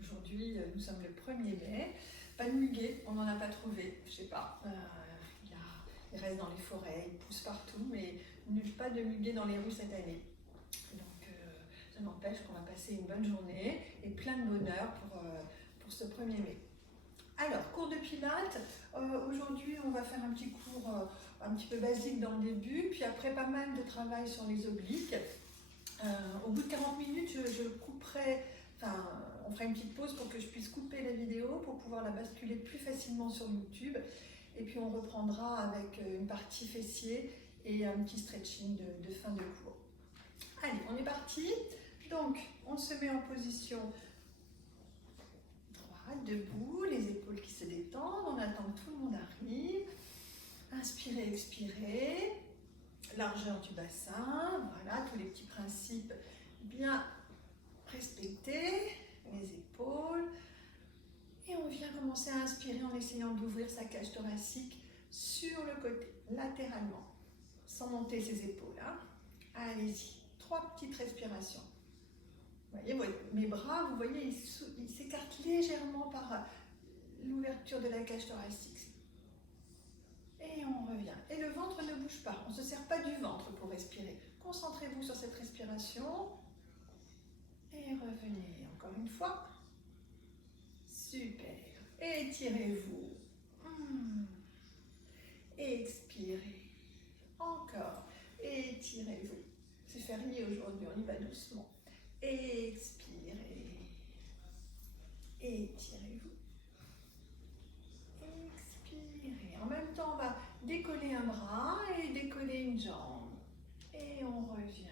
Aujourd'hui, nous sommes le 1er mai. Pas de muguet, on n'en a pas trouvé, je sais pas. Il reste dans les forêts, il pousse partout, mais pas de muguet dans les rues cette année. Donc ça n'empêche qu'on va passer une bonne journée et plein de bonheur pour ce 1er mai. Alors, cours de pilates. Aujourd'hui, on va faire un petit cours un petit peu basique dans le début, puis après pas mal de travail sur les obliques. Au bout de 40 minutes, je couperai, on fera une petite pause pour que je puisse couper la vidéo pour pouvoir la basculer plus facilement sur YouTube. Et puis on reprendra avec une partie fessier et un petit stretching de fin de cours. Allez, on est parti. Donc, on se met en position droite, debout, les épaules qui se détendent. On attend que tout le monde arrive. Inspirez, expirez. Largeur du bassin, voilà, tous les petits principes bien respectés, les épaules. Et on vient commencer à inspirer en essayant d'ouvrir sa cage thoracique sur le côté, latéralement, sans monter ses épaules. Hein. Allez-y, 3 petites respirations. Vous voyez, mes bras, vous voyez, ils s'écartent légèrement par l'ouverture de la cage thoracique. Et on revient. Et le ventre ne bouge pas. On ne se sert pas du ventre pour respirer. Concentrez-vous sur cette respiration. Et revenez encore une fois. Super. Étirez-vous. Expirez. Encore. Étirez-vous. C'est férié aujourd'hui, on y va doucement. Expirez. Étirez-vous. Expirez. En même temps, on va décoller un bras et décoller une jambe. Et on revient.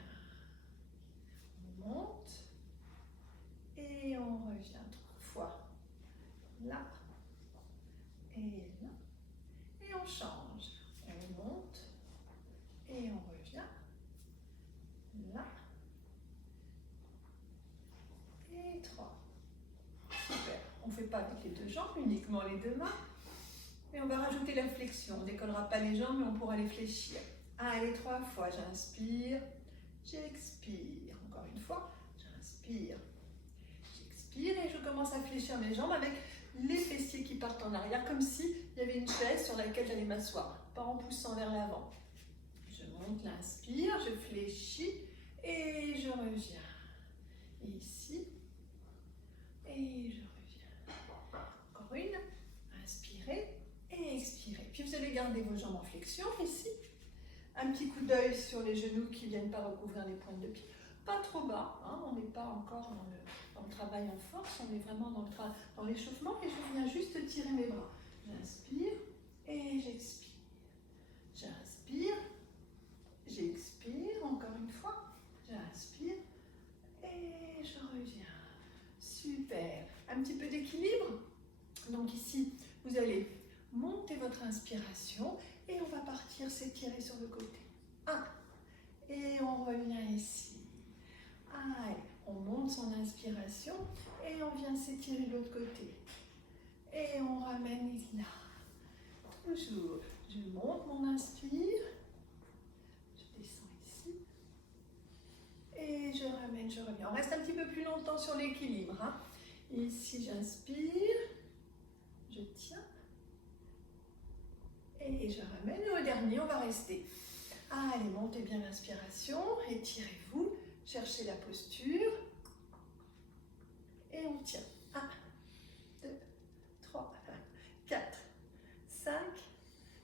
On monte. Et on revient 3 fois. Là. Et là. Et on change. On monte. Et on revient. Là. Et 3. Super. On ne fait pas avec les 2 jambes, uniquement les 2 mains. Et on va rajouter la flexion. On ne décollera pas les jambes, mais on pourra les fléchir. Allez, 3 fois. J'inspire. J'expire. Encore une fois. J'inspire. J'expire. Et je commence à fléchir mes jambes avec les fessiers qui partent en arrière, comme s'il y avait une chaise sur laquelle j'allais m'asseoir. Pas en poussant vers l'avant. Je monte, l'inspire. Je fléchis. Et je reviens. Ici. Et je reviens. Encore une. Inspirez. Et expirez. Puis vous allez garder vos jambes en flexion ici. Un petit coup d'œil sur les genoux qui ne viennent pas recouvrir les pointes de pied. Pas trop bas, hein, on n'est pas encore dans le travail en force, on est vraiment dans l'échauffement et je viens juste tirer mes bras. J'inspire et j'expire. J'inspire, j'expire, encore une fois. J'inspire et je reviens. Super. Un petit peu d'équilibre. Donc ici, vous allez monter votre inspiration et on va partir s'étirer sur le côté. 1. Et on revient ici. Allez, on monte son inspiration et on vient s'étirer de l'autre côté. Et on ramène là. Toujours. Je monte mon inspire. Je descends ici. Et je ramène, je reviens. On reste un petit peu plus longtemps sur l'équilibre. Hein. Ici, j'inspire. Je tiens. Et je ramène. Et au dernier, on va rester. Allez, montez bien l'inspiration. Étirez-vous. Cherchez la posture. Et on tient. 1, 2, 3, 4, 5,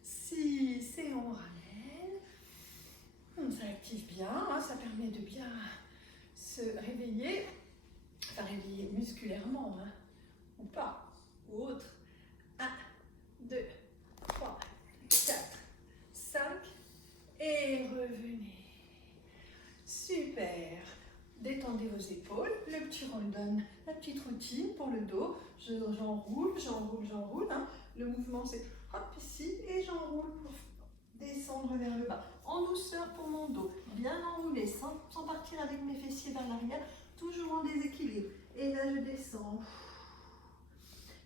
6. Et on ramène. Ça active bien. Hein, ça permet de bien se réveiller. Enfin, réveiller musculairement. Hein, ou pas. Ou autre. 1, 2, 3, 4, 5. Et revenez. Super. Détendez vos épaules. Le petit roll-down, la petite routine pour le dos. J'enroule, j'enroule, j'enroule. Hein. Le mouvement, c'est hop ici et j'enroule pour descendre vers le bas. En douceur pour mon dos. Bien enroulé, sans partir avec mes fessiers vers l'arrière. Toujours en déséquilibre. Et là, je descends.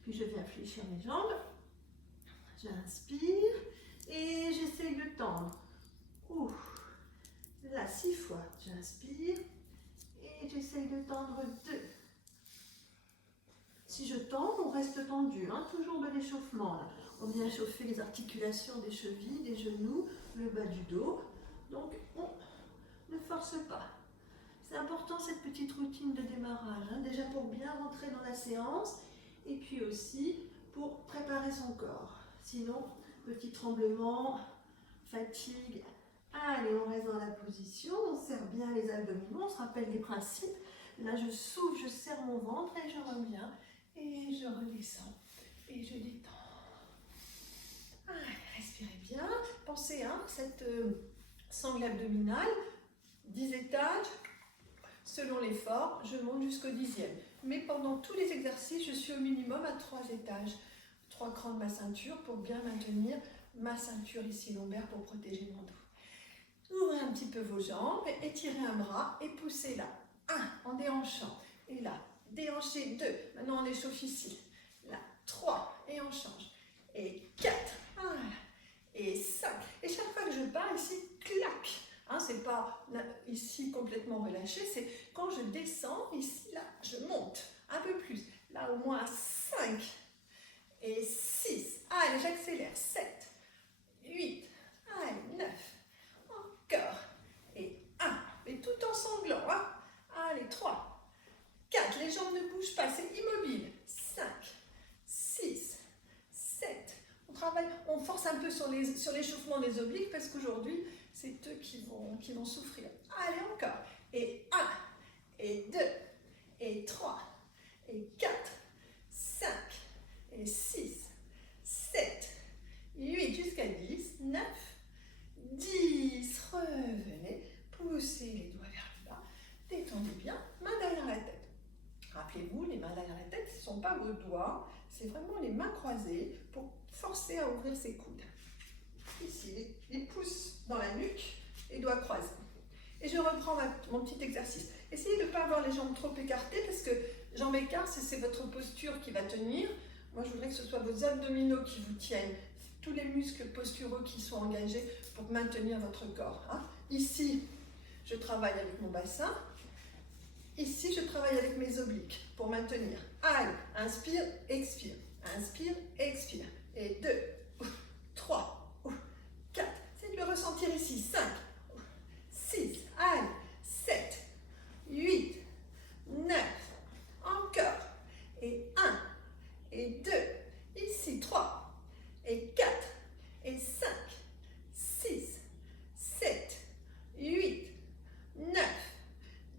Puis je viens fléchir mes jambes. J'inspire et j'essaye de tendre. Là, 6 fois. J'inspire et j'essaye de tendre 2. Si je tends, on reste tendu, hein, toujours de l'échauffement. Là. On vient chauffer les articulations des chevilles, des genoux, le bas du dos. Donc, on ne force pas. C'est important cette petite routine de démarrage, hein, déjà pour bien rentrer dans la séance et puis aussi pour préparer son corps. Sinon, petit tremblement, fatigue. Allez, on reste dans la position, on serre bien les abdominaux, on se rappelle les principes. Là, je souffle, je serre mon ventre et je reviens et je redescends et je détends. Allez, respirez bien. Pensez à cette sangle abdominale, 10 étages. Selon l'effort, je monte jusqu'au 10e. Mais pendant tous les exercices, je suis au minimum à 3 étages. 3 crans de ma ceinture pour bien maintenir ma ceinture ici lombaire pour protéger mon dos. Ouvrez un petit peu vos jambes, étirez un bras et poussez là. 1 en déhanchant. Et là, déhanchez 2. Maintenant, on échauffe ici. Là, 3 et on change. Et 4. Voilà. Et 5. Et chaque fois que je pars ici, clac. Hein, c'est pas là, ici complètement relâché, c'est quand je descends, ici, là, je monte un peu plus. Là, au moins 5 et 6. Allez, j'accélère. 7, 8, allez, 9. Encore. Et 1. Et tout en sanglant. Hein. Allez, 3, 4. Les jambes ne bougent pas, c'est immobile. 5, 6, 7. On travaille, on force un peu sur l'échauffement des obliques parce qu'aujourd'hui, c'est eux qui vont souffrir. Allez, encore. Et 1, et 2, et 3, et 4, 5, et 6, 7, 8, jusqu'à 10, 9, 10. Revenez, poussez les doigts vers le bas, détendez bien, main derrière la tête. Rappelez-vous, les mains derrière la tête, ce ne sont pas vos doigts, c'est vraiment les mains croisées pour forcer à ouvrir ses coudes. Ici, les pouces dans la nuque, les doigts croisés. Et je reprends mon petit exercice. Essayez de ne pas avoir les jambes trop écartées parce que jambes écartées, c'est votre posture qui va tenir. Moi, je voudrais que ce soit vos abdominaux qui vous tiennent, tous les muscles posturaux qui sont engagés pour maintenir votre corps. Hein. Ici, je travaille avec mon bassin. Ici, je travaille avec mes obliques pour maintenir. Allez, inspire, expire. Inspire, expire. Et 2, 3, 4, c'est de le ressentir ici, 5, 6, allez, 7, 8, 9, encore, et 1, et 2, ici, 3, et 4, et 5, 6, 7, 8, 9,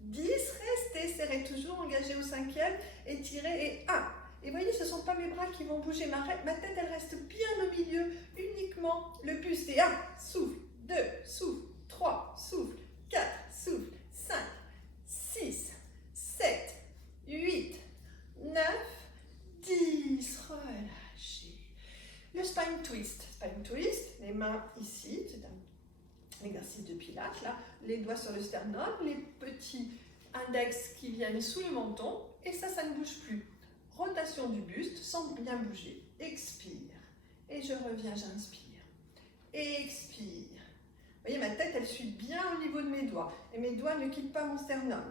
10, restez, serrez toujours, engagez au 5e, étirez, et 1. Et voyez, ce ne sont pas mes bras qui vont bouger, ma tête elle reste bien au milieu, uniquement le buste. Et 1, souffle, 2, souffle, 3, souffle, 4, souffle, 5, 6, 7, 8, 9, 10. Relâchez. Le spine twist. Spine twist, les mains ici, c'est un exercice de pilates, là, les doigts sur le sternum, les petits index qui viennent sous le menton, et ça ne bouge plus. Rotation du buste sans bien bouger. Expire. Et je reviens, j'inspire. Expire. Vous voyez, ma tête, elle suit bien au niveau de mes doigts. Et mes doigts ne quittent pas mon sternum.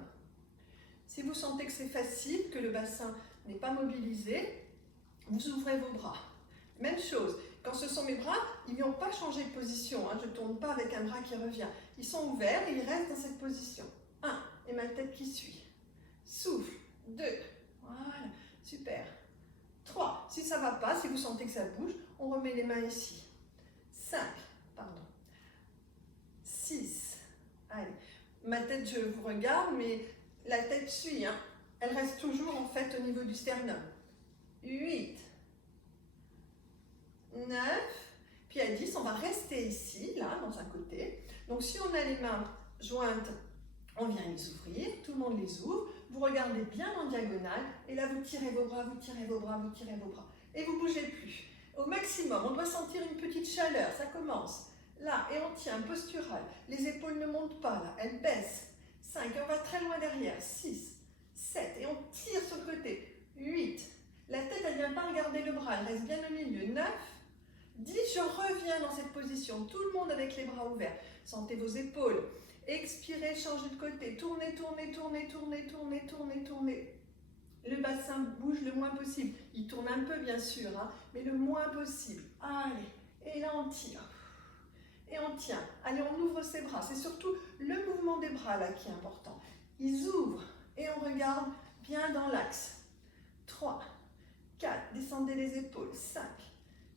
Si vous sentez que c'est facile, que le bassin n'est pas mobilisé, vous ouvrez vos bras. Même chose. Quand ce sont mes bras, ils n'ont pas changé de position. Hein. Je ne tourne pas avec un bras qui revient. Ils sont ouverts et ils restent dans cette position. 1. Et ma tête qui suit. Souffle. 2. Voilà. Super. 3. Si ça ne va pas, si vous sentez que ça bouge, on remet les mains ici. 5. Pardon. 6. Allez. Ma tête, je vous regarde, mais la tête suit. Hein. Elle reste toujours en fait au niveau du sternum. 8. 9. Puis à 10, on va rester ici, là, dans un côté. Donc si on a les mains jointes, on vient les ouvrir. Tout le monde les ouvre. Vous regardez bien en diagonale et là vous tirez vos bras, vous tirez vos bras, vous tirez vos bras. Et vous ne bougez plus. Au maximum, on doit sentir une petite chaleur, ça commence. Là, et on tient, postural. Les épaules ne montent pas, là, elles baissent. 5, et on va très loin derrière. 6, 7, et on tire sur le côté. 8, la tête, elle ne vient pas regarder le bras, elle reste bien au milieu. 9, 10, je reviens dans cette position. Tout le monde avec les bras ouverts. Sentez vos épaules. Expirez, changez de côté. Tournez, tournez, tournez, tournez, tournez, tournez, tournez. le bassin bouge le moins possible. Il tourne un peu bien sûr, hein, mais le moins possible. Allez, et là on tire. Et on tient. Allez, on ouvre ses bras. C'est surtout le mouvement des bras là qui est important. Ils ouvrent et on regarde bien dans l'axe. 3, 4, descendez les épaules. 5,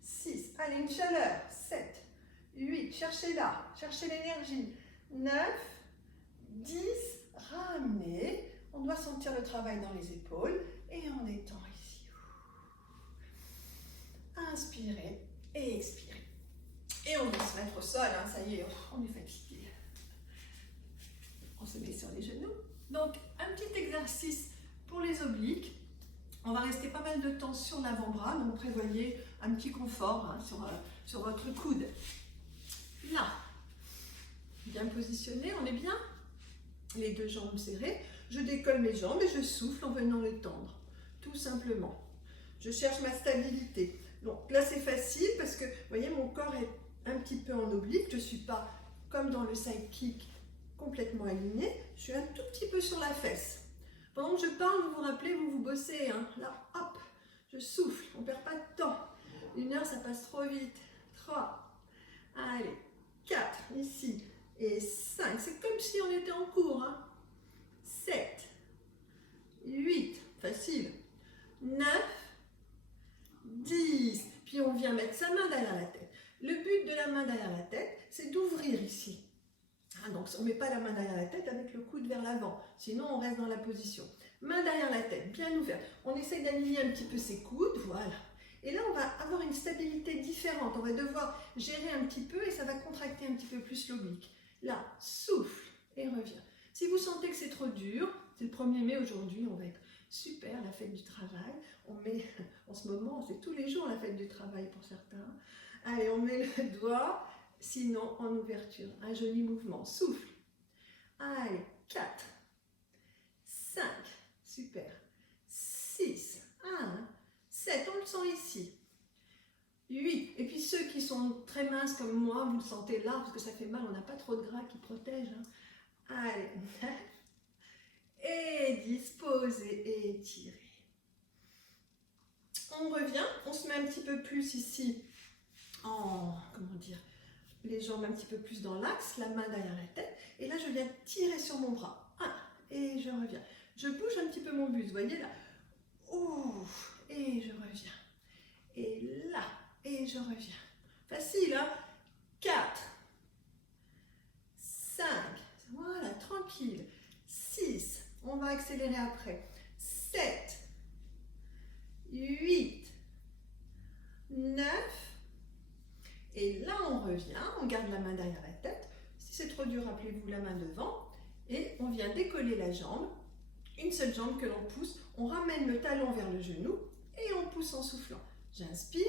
6, allez, une chaleur. 7, 8, cherchez là, cherchez l'énergie. 9, 10, ramenez. On doit sentir le travail dans les épaules et on détend ici. Inspirez et expirez. Et on va se mettre au sol, hein, ça y est, on est fatigué. On se met sur les genoux. Donc, un petit exercice pour les obliques. On va rester pas mal de temps sur l'avant-bras, donc prévoyez un petit confort hein, sur votre coude. Là, bien positionné, on est bien. Les deux jambes serrées. Je décolle mes jambes et je souffle en venant les tendre, tout simplement. Je cherche ma stabilité. Donc là, c'est facile parce que, vous voyez, mon corps est un petit peu en oblique. Je ne suis pas, comme dans le side kick, complètement alignée. Je suis un tout petit peu sur la fesse. Pendant que je parle, vous vous rappelez, vous vous bossez. Hein. Là, hop, je souffle. On ne perd pas de temps. 1 heure, ça passe trop vite. 3, allez, 4, ici. Et 5, c'est comme si on était en cours. Hein. 7, 8, facile. 9, 10. Puis on vient mettre sa main derrière la tête. Le but de la main derrière la tête, c'est d'ouvrir ici. Hein, donc on ne met pas la main derrière la tête avec le coude vers l'avant. Sinon on reste dans la position. Main derrière la tête, bien ouverte. On essaye d'aligner un petit peu ses coudes, voilà. Et là on va avoir une stabilité différente. On va devoir gérer un petit peu et ça va contracter un petit peu plus l'oblique. Là, souffle et reviens. Si vous sentez que c'est trop dur, c'est le 1er mai aujourd'hui, on va être super, la fête du travail. On met, en ce moment, c'est tous les jours la fête du travail pour certains. Allez, on met le doigt, sinon en ouverture. Un joli mouvement, souffle. Allez, 4, 5, super. 6, 1, 7, on le sent ici. 8, et puis ceux qui sont très minces comme moi, vous le sentez là, parce que ça fait mal, on n'a pas trop de gras qui protège. Hein. Allez, 9, et 10, posez et étirez. On revient, on se met un petit peu plus ici, comment dire, les jambes un petit peu plus dans l'axe, la main derrière la tête, et là je viens tirer sur mon bras. 1, et je reviens. Je bouge un petit peu mon buste, vous voyez là. Ouf, et je reviens. Et là, et je reviens. Facile, hein? 4, 5, voilà, tranquille. 6, on va accélérer après. 7, 8, 9, et là on revient, on garde la main derrière la tête. Si c'est trop dur, rappelez-vous la main devant. Et on vient décoller la jambe, une seule jambe que l'on pousse. On ramène le talon vers le genou et on pousse en soufflant. J'inspire,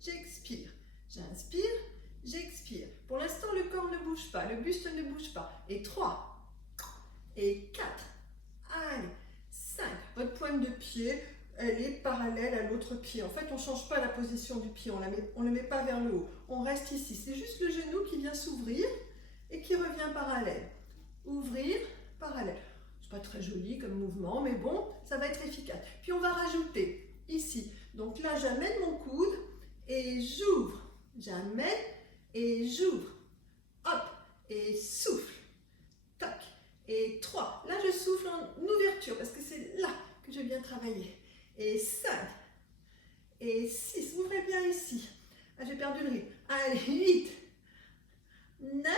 j'expire. J'inspire, j'expire. Pour l'instant, le corps ne bouge pas, le buste ne bouge pas. Et 3, et 4, allez, 5. Votre pointe de pied, elle est parallèle à l'autre pied. En fait, on ne change pas la position du pied, on ne le met pas vers le haut. On reste ici. C'est juste le genou qui vient s'ouvrir et qui revient parallèle. Ouvrir, parallèle. C'est pas très joli comme mouvement, mais bon, ça va être efficace. Puis on va rajouter ici. Donc là, j'amène mon coude et j'ouvre. J'amène et j'ouvre. Hop, et souffle. Tac. Et 3. Là, je souffle en ouverture parce que c'est là que je viens travailler. Et 5. Et 6. Ouvrez bien ici. Ah, j'ai perdu le rythme. Allez, 8. 9.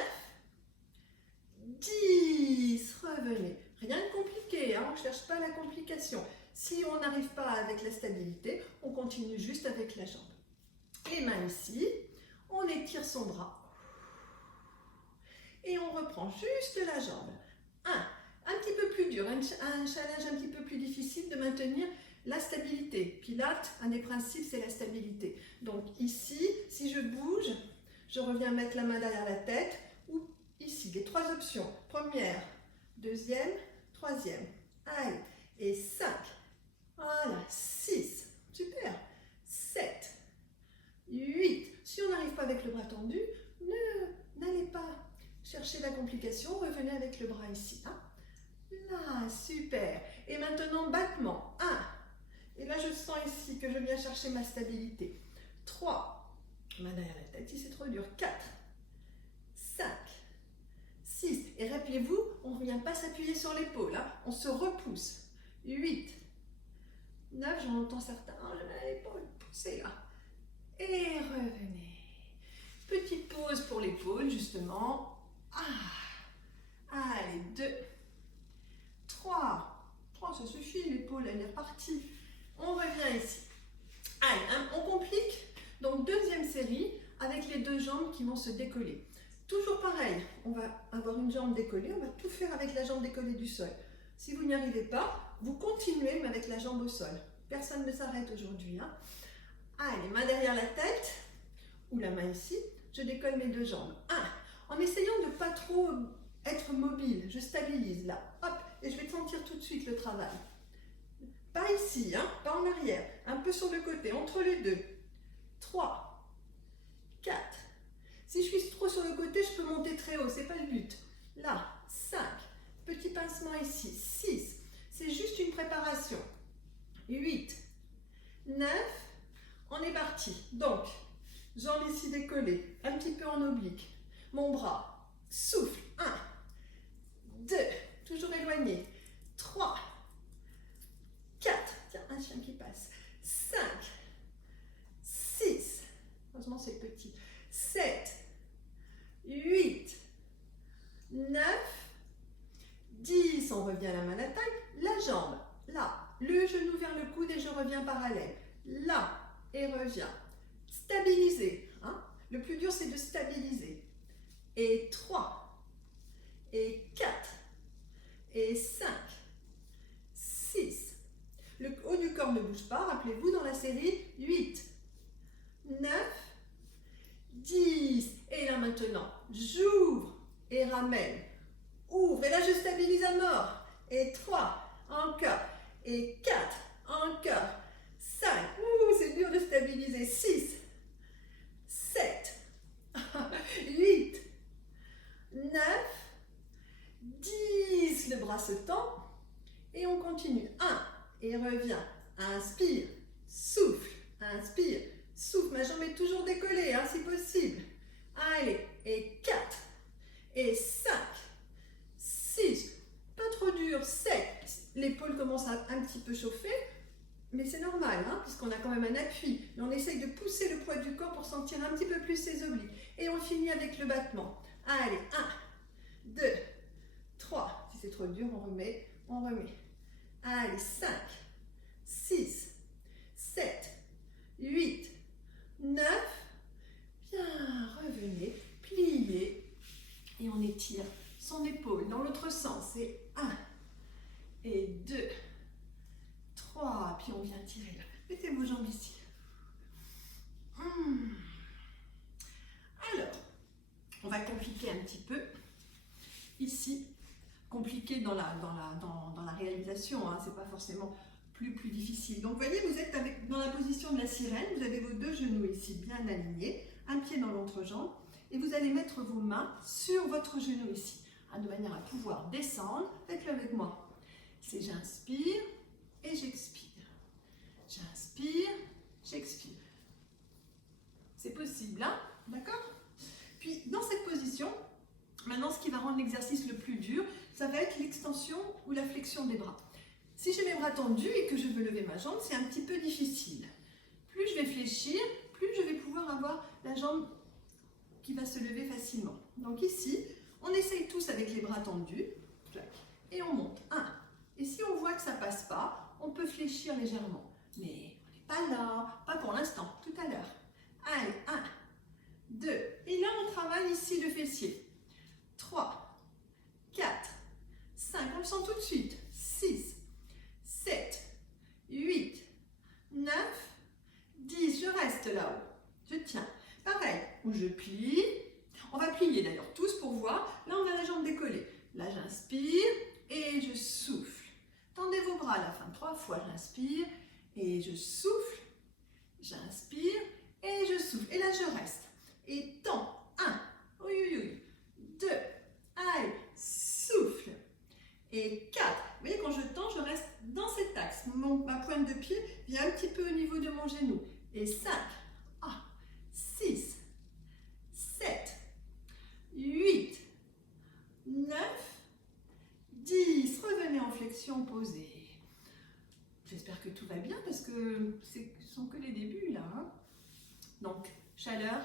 10. Revenez. Rien de compliqué, hein, on ne cherche pas la complication. Si on n'arrive pas avec la stabilité, on continue juste avec la jambe. Les mains ici, on étire son bras. Et on reprend juste la jambe. Un petit peu plus dur, un challenge un petit peu plus difficile de maintenir la stabilité. Pilates, un des principes, c'est la stabilité. Donc ici, si je bouge, je reviens mettre la main derrière la tête ou ici. Les 3 options. Première, deuxième, troisième. Allez, et 5. Voilà, 6. Super. 7. 8. Si on n'arrive pas avec le bras tendu, n'allez pas chercher la complication. Revenez avec le bras ici. Hein. Là, super. Et maintenant, battement. 1, ici que je viens chercher ma stabilité. 3, main derrière la tête, si c'est trop dur. 4, 5, 6, et rappelez-vous, on ne vient pas s'appuyer sur l'épaule, hein. On se repousse. 8, 9, j'en entends certains, oh, j'ai mal à l'épaule, poussez là. Et revenez. Petite pause pour l'épaule, justement. Allez, 2, 3, ça suffit, l'épaule, elle est repartie. On revient ici. Allez, hein, on complique. Donc, deuxième série avec les deux jambes qui vont se décoller. Toujours pareil, on va avoir une jambe décollée, on va tout faire avec la jambe décollée du sol. Si vous n'y arrivez pas, vous continuez mais avec la jambe au sol. Personne ne s'arrête aujourd'hui, hein. Allez, main derrière la tête, ou la main ici, je décolle mes deux jambes. 1, en essayant de ne pas trop être mobile, je stabilise là, hop, et je vais sentir tout de suite le travail. Pas ici, hein, pas en arrière, un peu sur le côté, entre les deux. 3, 4, si je suis trop sur le côté, je peux monter très haut, c'est pas le but. Là, 5, petit pincement ici, 6, c'est juste une préparation. 8, 9, on est parti. Donc, jambes ici décollées, un petit peu en oblique. Mon bras, souffle. 1, 2, toujours éloigné. 3, 4, tiens, un chien qui passe. 5, 6, heureusement c'est petit. 7, 8, 9, 10, on revient à la main d'attaque. La jambe, là, le genou vers le coude et je reviens parallèle. Là, et reviens. Stabiliser. Hein? Le plus dur, c'est de stabiliser. Et 3, et 4, et 5, 6. Le haut du corps ne bouge pas. Rappelez-vous, dans la série, 8, 9, 10. Et là maintenant, j'ouvre et ramène. Ouvre. Et là, je stabilise à mort. Et 3, encore. Et 4, encore. 5, c'est dur de stabiliser. 6, 7, 8, 9, 10. Le bras se tend. Et on continue. 1, et revient. Inspire, souffle, inspire, souffle. Ma jambe est toujours décollée, hein, si possible. Allez, et 4, et 5, 6, pas trop dur, 7. L'épaule commence à un petit peu chauffer, mais c'est normal, hein, puisqu'on a quand même un appui. Mais on essaye de pousser le poids du corps pour sentir un petit peu plus ses obliques. Et on finit avec le battement. Allez, 1, 2, 3. Si c'est trop dur, on remet, on remet. Allez, 5, 6, 7, 8, 9. Bien, revenez, pliez. Et on étire son épaule dans l'autre sens. Et 1, et 2, 3. Puis on vient tirer là. Mettez vos jambes ici. Alors, on va compliquer un petit peu. Ici, compliqué dans la réalisation, hein, c'est pas forcément plus difficile. Donc, vous voyez, vous êtes dans la position de la sirène, vous avez vos deux genoux ici bien alignés, un pied dans l'entrejambe, et vous allez mettre vos mains sur votre genou ici, hein, de manière à pouvoir descendre. Faites-le avec moi. C'est j'inspire et j'expire. J'inspire, j'expire. C'est possible, hein? D'accord? Puis, dans cette position, maintenant, ce qui va rendre l'exercice le plus dur, ça va être l'extension ou la flexion des bras. Si j'ai mes bras tendus et que je veux lever ma jambe, c'est un petit peu difficile. Plus je vais fléchir, plus je vais pouvoir avoir la jambe qui va se lever facilement. Donc ici, on essaye tous avec les bras tendus, et on monte. 1. Et si on voit que ça ne passe pas, on peut fléchir légèrement. Mais on n'est pas là, pas pour l'instant, tout à l'heure. Allez, 1, 2. Et là, on travaille ici le fessier. 3, 4, 5, on le sent tout de suite. 6, 7, 8, 9, 10. Je reste là-haut. Je tiens. Pareil, où je plie. On va plier d'ailleurs tous pour voir. Là, on a la jambe décollée. Là, j'inspire et je souffle. Tendez vos bras à la fin. 3 fois, j'inspire et je souffle. J'inspire et je souffle. Et là, je reste. Et tends. 1, oui, oui, oui. 2, allez, souffle. Et 4. Vous voyez, quand je tends, je reste dans cet axe. ma pointe de pied vient un petit peu au niveau de mon genou. Et 5, 6, 7, 8, 9, 10. Revenez en flexion, posez. J'espère que tout va bien parce que ce sont que les débuts là. Hein. Donc, chaleur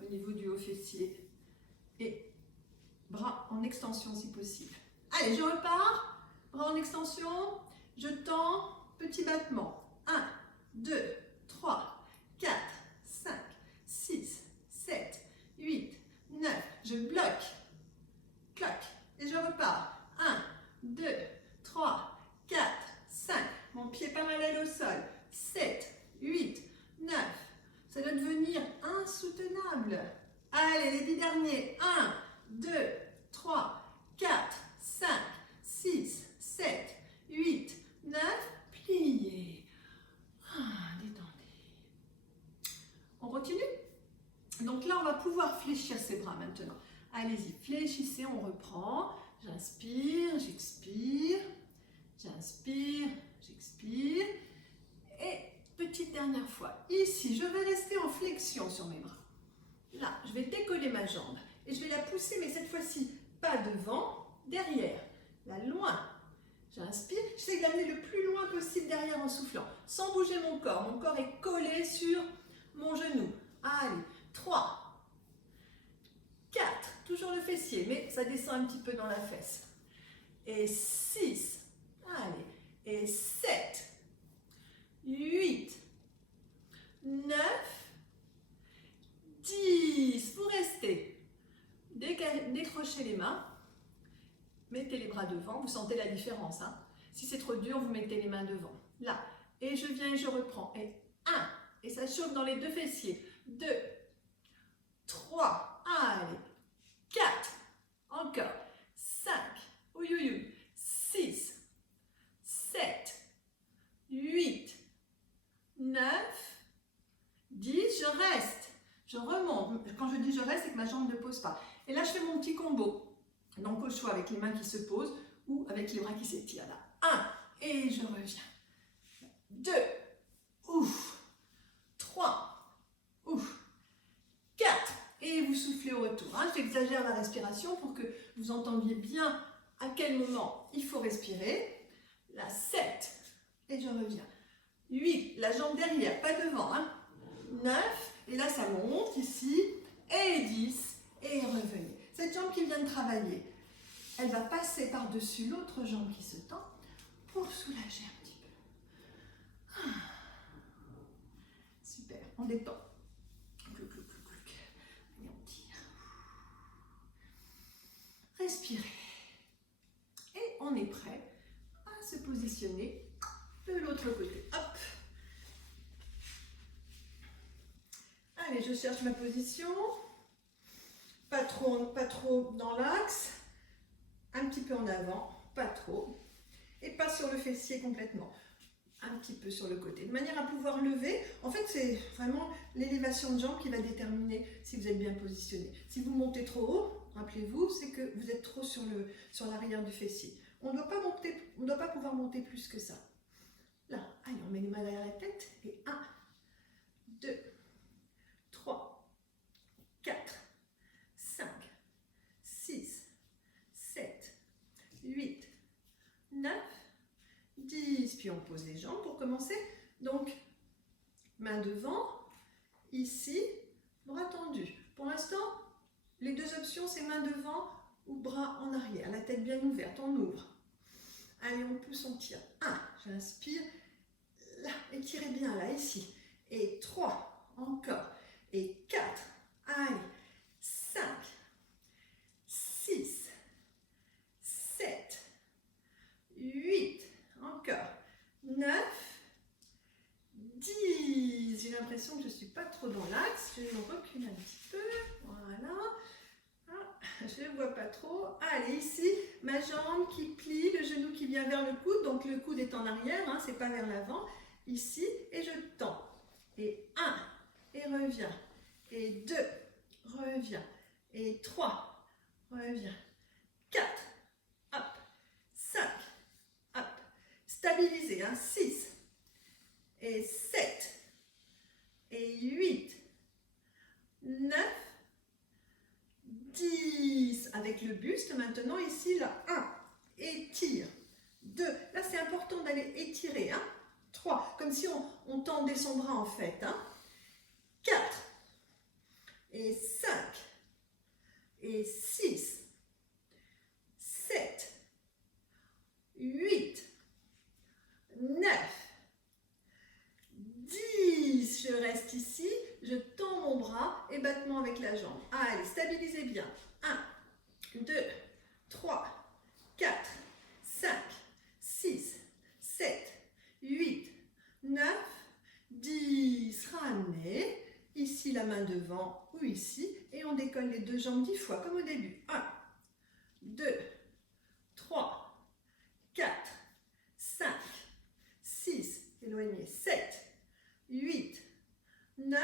au niveau du haut fessier et bras en extension si possible. Allez, je repars. Bras en extension, je tends, petit battement. 1, 2, 3, 4, 5, 6, 7, 8, 9. Je bloque, clac, et je repars. 1, 2, 3, 4, 5. Mon pied pas mal allé au sol. 7, 8, 9. Ça doit devenir insoutenable. Allez, les 10 derniers. 1, 2, 3, 4, 5, 6, 7, 8, 9. Pliez. Détendez. On continue? Donc là, on va pouvoir fléchir ses bras maintenant. Allez-y, fléchissez, on reprend. J'inspire, j'expire. J'inspire, j'expire. Et petite dernière fois. Ici, je vais rester en flexion sur mes bras. Là, je vais décoller ma jambe. Et je vais la pousser, mais cette fois-ci, pas devant, derrière. Là, loin. J'inspire. J'essaie de l'amener le plus loin possible derrière en soufflant. Sans bouger mon corps. Mon corps est collé sur mon genou. Allez, 3, 4. Toujours le fessier, mais ça descend un petit peu dans la fesse. Et 6. Allez. Et 7. 8. 9. 10. Vous restez. Décrochez les mains. Mettez les bras devant. Vous sentez la différence. Hein? Si c'est trop dur, vous mettez les mains devant. Là. Et je viens et je reprends. Et 1. Et ça chauffe dans les deux fessiers. 2. 3. Allez. 4. Encore. 5. Oui, oui, oui. 6. 7. 8. 9. 10. Je reste. Je remonte. Quand je dis je reste, c'est que ma jambe ne pose pas. Et là, je fais mon petit combo. Donc, au choix avec les mains qui se posent ou avec les bras qui s'étirent. Là. 1. Et je reviens. 2. Ouf. 3. Ouf. 4. Et vous soufflez au retour. Hein. J'exagère la respiration pour que vous entendiez bien à quel moment il faut respirer. Là, 7. Et je reviens. 8. La jambe derrière, pas devant. Hein. 9. Et là, ça monte ici. Et 10. Et revenez. Cette jambe qui vient de travailler, elle va passer par-dessus l'autre jambe qui se tend pour soulager un petit peu. Super. On détend. Clouc, clouc, clouc, clouc. Et on tire. Respirez. Et on est prêt à se positionner de l'autre côté. Hop. Allez, je cherche ma position. Pas trop dans l'axe. Un petit peu en avant, pas trop. Et pas sur le fessier complètement. Un petit peu sur le côté. De manière à pouvoir lever. En fait, c'est vraiment l'élévation de jambe qui va déterminer si vous êtes bien positionné. Si vous montez trop haut, rappelez-vous, c'est que vous êtes trop sur l'arrière du fessier. On ne doit pas pouvoir monter plus que ça. Là, allez, on met les mains derrière la tête. Et 1, 2, 3, 4, 5, 6, 7, 8, 9, 10. Puis on pose les jambes pour commencer. Donc, main devant, ici, bras tendus. Pour l'instant, les deux options, c'est main devant ou bras en arrière. La tête bien ouverte, on ouvre. Allez, on pousse, on tire. 1, j'inspire. Là, étirez bien, là, ici. Et 3, encore. Et 4, allez. 5, 6, 7, 8, encore. 9, 10. J'ai l'impression que je ne suis pas trop dans l'axe. Je vais me reculer un petit peu. Voilà. Ah, je ne vois pas trop. Allez, ici, ma jambe qui plie, le genou qui vient vers le coude. Donc le coude est en arrière, hein, c'est pas vers l'avant. Ici, et je tends. Et 1, et reviens. Et 2, reviens. Et 3, reviens. 4, hop. 5, hop. Stabilisez, hein. 6, et 7, et 8, 9, 10. Avec le buste, maintenant ici, là, 1, étire. 2, là c'est important d'aller étirer. 3, comme si on tendait son bras en fait. 4, et 5, et 6, 7, 8, 9, 10. Je reste ici, je tends mon bras et battement avec la jambe. Allez, stabilisez bien. 1, 2, 3, 4, 5, 6, 7, 8, 9, 10. Ramenez. Ici, la main devant ou ici. Et on décolle les deux jambes 10 fois, comme au début. 1, 2, 3, 4, 5, 6, éloignez, 7, 8, 9.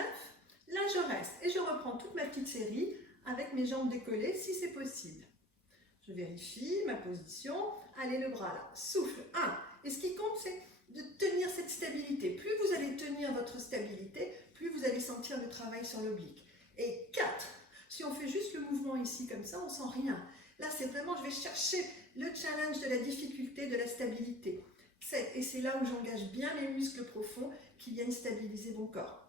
Là, je reste et je reprends toute ma petite série avec mes jambes décollées si c'est possible. Je vérifie ma position. Allez, le bras là. Souffle. 1. Et ce qui compte, c'est de tenir cette stabilité. Plus vous allez tenir votre stabilité, plus vous allez sentir le travail sur l'oblique. Et 4. Si on fait juste le mouvement ici comme ça, on ne sent rien. Là, c'est vraiment, je vais chercher le challenge de la difficulté, de la stabilité. Et c'est là où j'engage bien mes muscles profonds qui viennent stabiliser mon corps.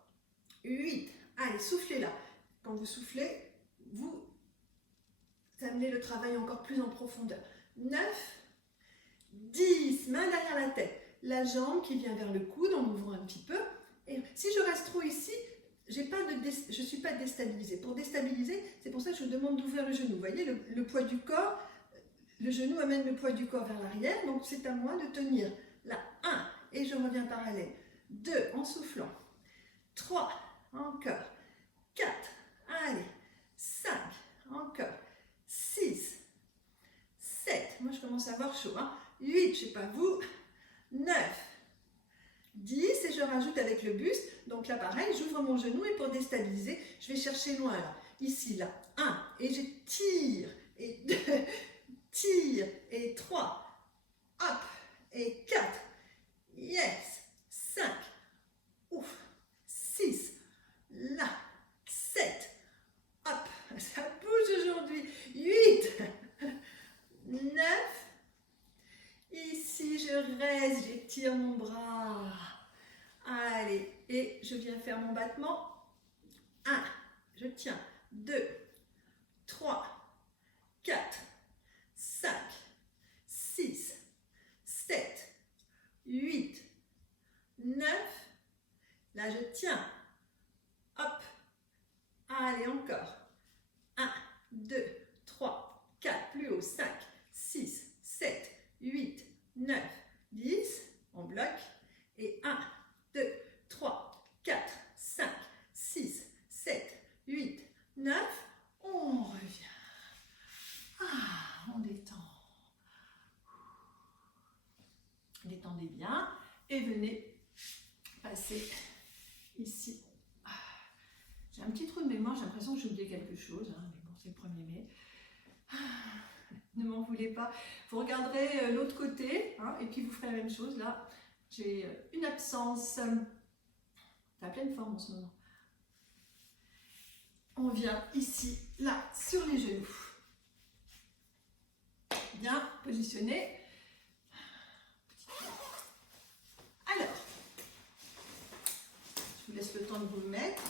8. Allez, soufflez là. Quand vous soufflez, vous amenez le travail encore plus en profondeur. 9, 10. Main derrière la tête. La jambe qui vient vers le coude en ouvrant un petit peu. Et si je reste trop ici, je ne suis pas déstabilisée. Pour déstabiliser, c'est pour ça que je vous demande d'ouvrir le genou. Vous voyez, le poids du corps, le genou amène le poids du corps vers l'arrière. Donc c'est à moi de tenir. Là, 1. Et je reviens parallèle. 2. En soufflant. 3. Encore. 4. Allez. 5. Encore. 6. 7. Moi, je commence à avoir chaud. 8. Je ne sais pas vous. 9. 10. Et je rajoute avec le buste. Donc là, pareil, j'ouvre mon genou et pour déstabiliser, je vais chercher loin là. Ici, là. 1. Et je tire. Et 2. Tire. Et 3. Hop. Et 4. Yes. 5. Ouf. 6. Là. 7. Hop. Ça bouge aujourd'hui. 8. 9. Ici, je reste. J'étire mon bras. Allez. Et je viens faire mon battement. 1. Je tiens. 2. 3. 4. 5. 6. 7. 8. 9. Là, je tiens. Hop. Allez, encore. 1, 2, 3, 4. Plus haut. 5, 6, 7, 8, 9, 10. On bloque. Et 1, 2, 3, 4, 5, 6, 7, 8, 9. On revient. On détend. Détendez bien. Et venez passer ici. J'ai un petit trou de mémoire, j'ai l'impression que j'ai oublié quelque chose, mais bon, c'est le 1er mai. Ne m'en voulez pas. Vous regarderez l'autre côté, et puis vous ferez la même chose. Là, j'ai une absence. T'as pleine forme en ce moment. On vient ici, là, sur les genoux. Bien positionné. Alors, je vous laisse le temps de vous le mettre.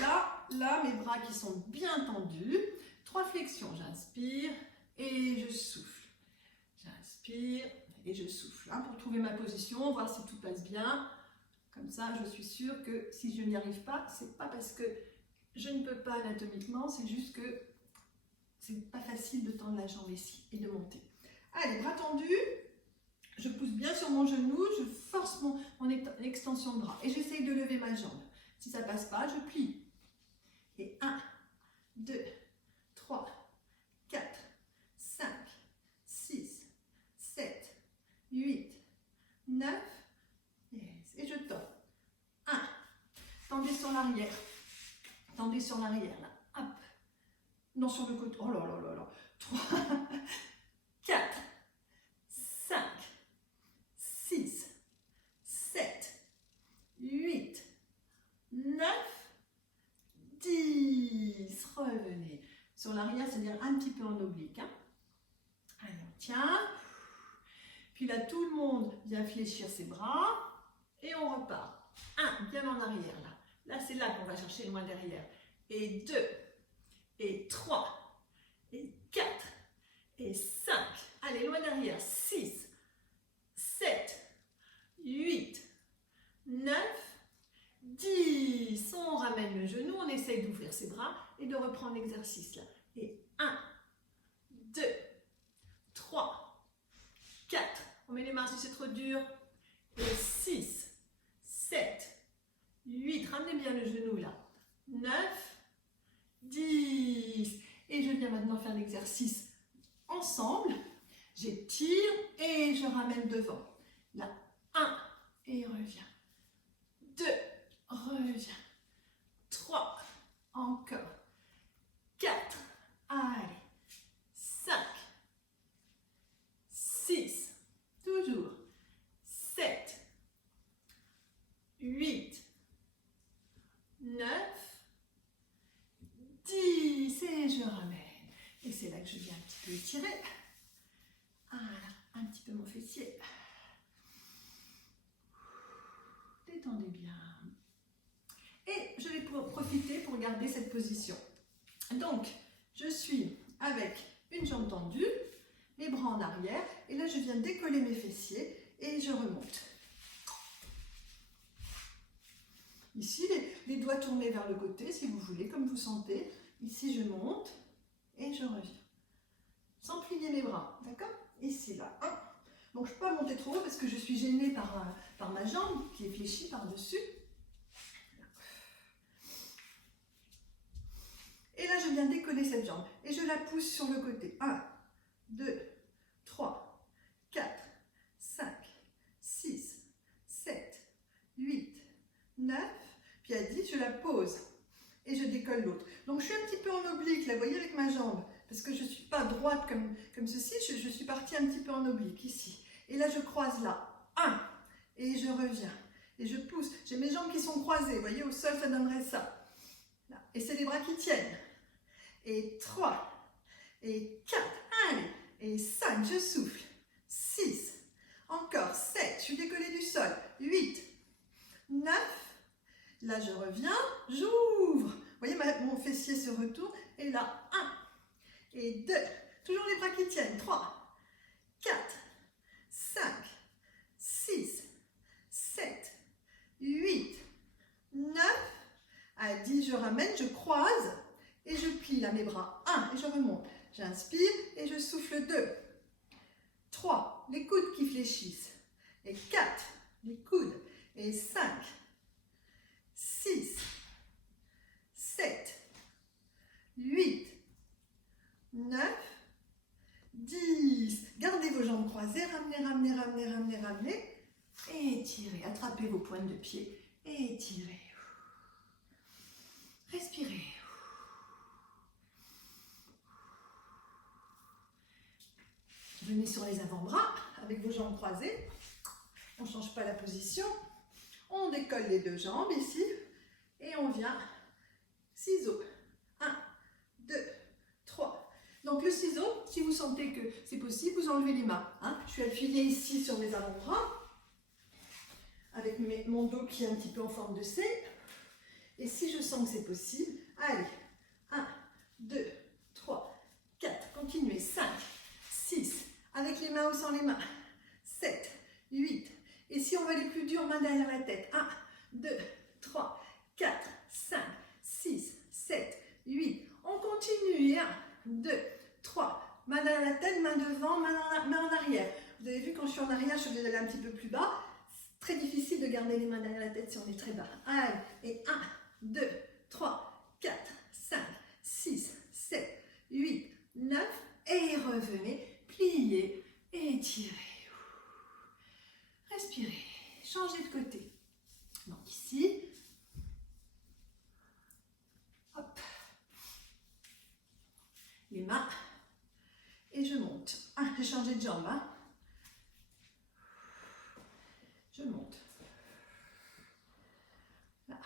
Là, mes bras qui sont bien tendus. 3 flexions. J'inspire et je souffle. J'inspire et je souffle. Pour trouver ma position, voir si tout passe bien. Comme ça, je suis sûre que si je n'y arrive pas, c'est pas parce que je ne peux pas anatomiquement, c'est juste que c'est pas facile de tendre la jambe ici et de monter. Allez, bras tendus. Je pousse bien sur mon genou, je force mon extension de bras et j'essaye de lever ma jambe. Si ça ne passe pas, je plie. Et 1, 2, 3, 4, 5, 6, 7, 8, 9. Yes. Et je tends. 1. Tendez sur l'arrière. Tendez sur l'arrière, là. Hop. Non, sur le côté. Oh là là là là. 3, 4, 5, 6, 7, 9, 10. Revenez. Sur l'arrière, c'est-à-dire un petit peu en oblique. Hein. Allez, on tient. Puis là, tout le monde vient fléchir ses bras. Et on repart. 1, bien en arrière là. Là, c'est là qu'on va chercher loin derrière. Et 2, et 3, et 4, et 5. Allez, loin derrière. 6, 7, 8, 9, 10. On ramène le genou, on essaye d'ouvrir ses bras et de reprendre l'exercice là. Et 1, 2, 3, 4. On met les mains si c'est trop dur. Et 6, 7, 8. Ramenez bien le genou là. 9, 10. Et je viens maintenant faire l'exercice ensemble. J'étire et je ramène devant. Là, 1 et reviens. 2, reviens. 3, encore. 4, allez. 5, 6, toujours. 7, 8, 9, 10. Et je ramène. Et c'est là que je viens un petit peu étirer. Voilà, un petit peu mon fessier. Détendez bien. Et je vais profiter pour garder cette position. Donc, je suis avec une jambe tendue, mes bras en arrière, et là je viens décoller mes fessiers et je remonte. Ici, les doigts tournés vers le côté, si vous voulez, comme vous sentez. Ici, je monte et je reviens. Sans plier mes bras, d'accord? Ici, là, 1. Donc, je ne peux pas monter trop haut parce que je suis gênée par ma jambe qui est fléchie par-dessus. Et là, je viens décoller cette jambe et je la pousse sur le côté. 1, 2, 3, 4, 5, 6, 7, 8, 9. Puis à 10, je la pose et je décolle l'autre. Donc, je suis un petit peu en oblique, là, vous voyez, avec ma jambe. Parce que je ne suis pas droite comme ceci, je suis partie un petit peu en oblique, ici. Et là, je croise là. 1, et je reviens. Et je pousse. J'ai mes jambes qui sont croisées. Vous voyez, au sol, ça donnerait ça. Là. Et c'est les bras qui tiennent. Et 3, et 4, allez. Et 5, je souffle. 6, encore 7, je suis décollée du sol. 8, 9, là, je reviens, j'ouvre. Vous voyez, mon fessier se retourne. Et là, 1. Et 2, toujours les bras qui tiennent, 3, 4, 5, 6, 7, 8, 9, à 10, je ramène, je croise et je plie là mes bras, 1 et je remonte, j'inspire et je souffle 2, 3, les coudes qui fléchissent, et 4, les coudes, et 5, 6, 7, 8, 9, 10. Gardez vos jambes croisées, ramenez, ramenez, ramenez, ramenez, ramenez. Et étirez, attrapez vos pointes de pied et étirez. Respirez. Venez sur les avant-bras avec vos jambes croisées. On ne change pas la position. On décolle les deux jambes ici et on vient ciseaux. 1, 2, 3. Donc le ciseau, si vous sentez que c'est possible, vous enlevez les mains. Hein. Je suis appuyée ici sur mes avant-bras, avec mon dos qui est un petit peu en forme de C. Et si je sens que c'est possible, allez, 1, 2, 3, 4, continuez, 5, 6, avec les mains ou sans les mains, 7, 8. Et si on va aller plus dur, main derrière la tête, 1, 2, 3, 4, 5, 6, 7, 8. On continue, 1, 2, 3, main derrière la tête, main devant, main en arrière. Vous avez vu, quand je suis en arrière, je suis obligée d'aller un petit peu plus bas. C'est très difficile de garder les mains derrière la tête si on est très bas. Allez, et 1, 2, 3, 4, 5, 6, 7, 8, 9. Et revenez, pliez, étirez. Respirez, changez de côté. Donc ici, hop, les mains, et je monte. Ah, j'ai changé de jambe, hein. Je monte. Là.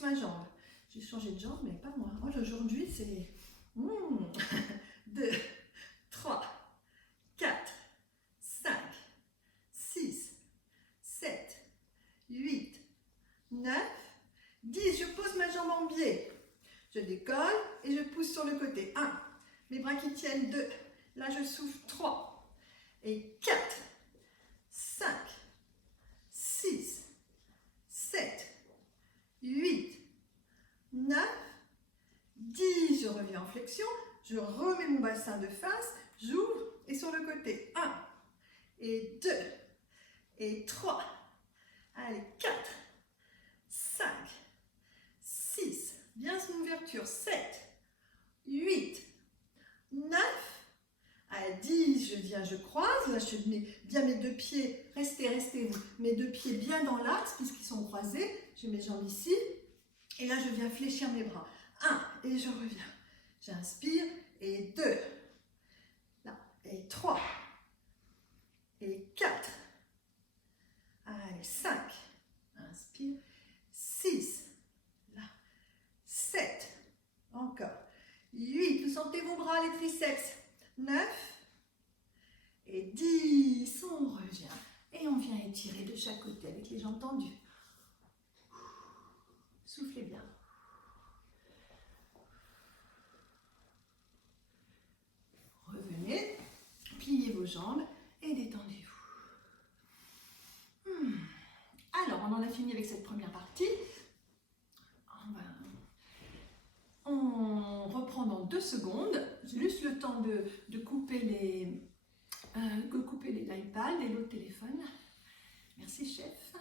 pousse ma jambe. J'ai changé de jambe, mais pas moi. Moi, aujourd'hui, c'est 2, 3, 4, 5, 6, 7, 8, 9, 10. Je pose ma jambe en biais. Je décolle et je pousse sur le côté. 1. Mes bras qui tiennent. 2. Là, je souffle. 3. Et 4, 5, 6, 7, 8, 9, 10. Je reviens en flexion. Je remets mon bassin de face. J'ouvre et sur le côté. 1 et 2 et 3. Allez, 4, 5, 6. Bien son ouverture. 7, 8, 9. À 10, je viens, je croise. Là, je mets bien mes deux pieds. Restez vous. Mes deux pieds bien dans l'axe puisqu'ils sont croisés. J'ai mes jambes ici. Et là, je viens fléchir mes bras. 1 et je reviens. J'inspire et 2. Là, et 3. Et 4. Allez, 5. Inspire. 6. Là. 7. Encore. 8. Vous sentez vos bras, les triceps. 9 et 10, on revient et on vient étirer de chaque côté avec les jambes tendues. Soufflez bien. Revenez, pliez vos jambes et détendez-vous. Alors, on en a fini avec cette première partie. On reprend dans 2 secondes, juste le temps de couper l'iPad et l'autre téléphone. Merci chef.